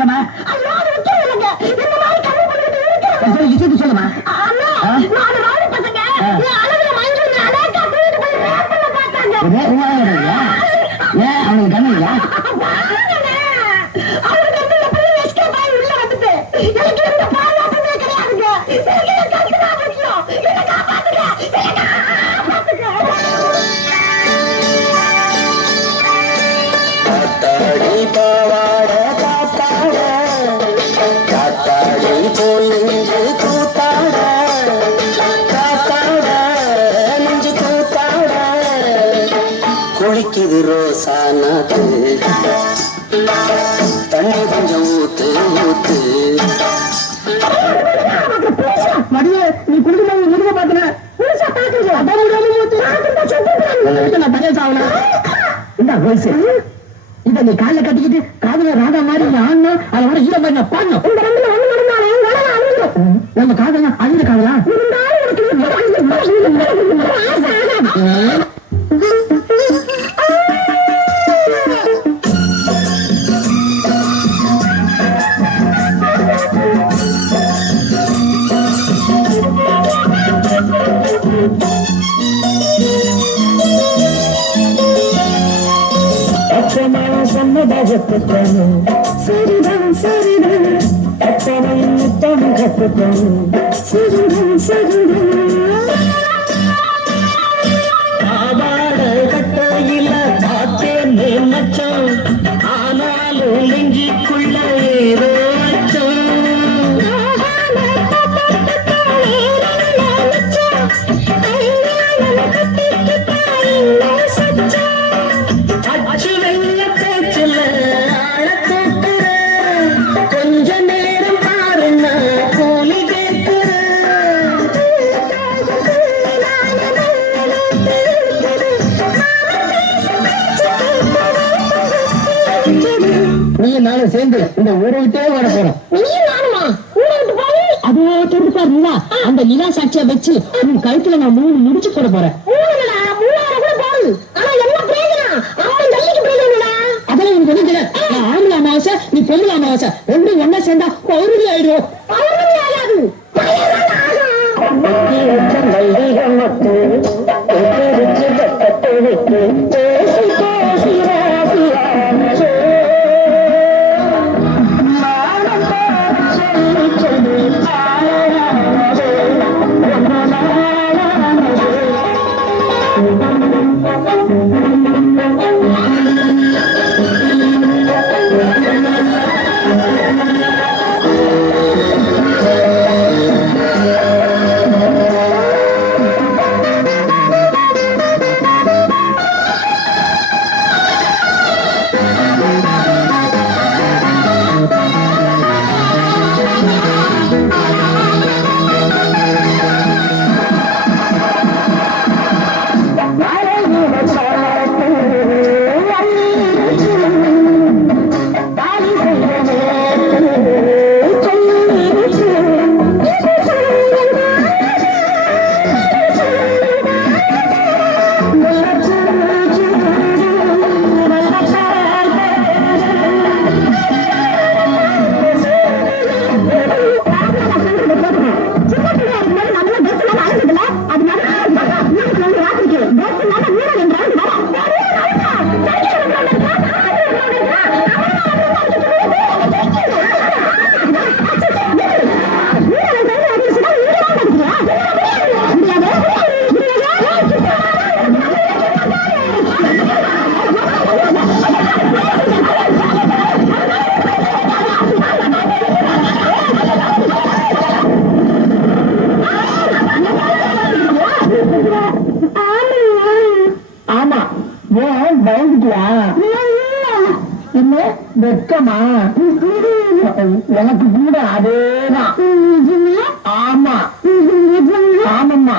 சொல்லுமா? விஷயத்த சொல்லுமா? ஏன் அவனுக்கு கண்ணு இல்லையா? பாவாட காத்தாட காத்தாடி போய் நின்று கூத்தாட காத்தாட நெஞ்சு கூத்தாட குளிக்குது ரோசா நாத்து தண்ணி கொஞ்சம் ஊத்து ஊத்து மடியே நீ குடுக்க முடுக்க பாக்கல நான் பையன் சாவல இந்த வயசு இத நீ கால கட்டிக்கிட்டு காதல ராதா மாதிரி ஆடணும் அதை வர ஈர மாதிரி நான் பாடணும் நம்ம காதலா அழுத காதலா சரிதான் சரிதான் அத்தனையும் முத்தம் கட்டுத்தான் சரிதான் சரிதான் பாவாட கட்டையில பார்த்தேன் மச்சம் ஆனாலும் நெஞ்சிக்குள்ள ஏதோ அச்சம் சேர்ந்து இந்த ஊரை விட்டே வர போறோம். அதோ தொடுப்பார் நிலா அந்த நிலா சாட்சியா வச்சு உன் கழுத்துல நான் 3 முடிச்சு போட போறேன். அதெல்லாம் எனக்கு ஒண்ணு தெரியாது. நான் ஆம்பளை அமாவாசை நீ பொம்பளை அமாவாசை ரெண்டும் ஒன்னா சேர்ந்தா பௌர்ணமி ஆயிடும். வெக்கமா எனக்கு கூட அதேதான். ஆமா ஆமாம்மா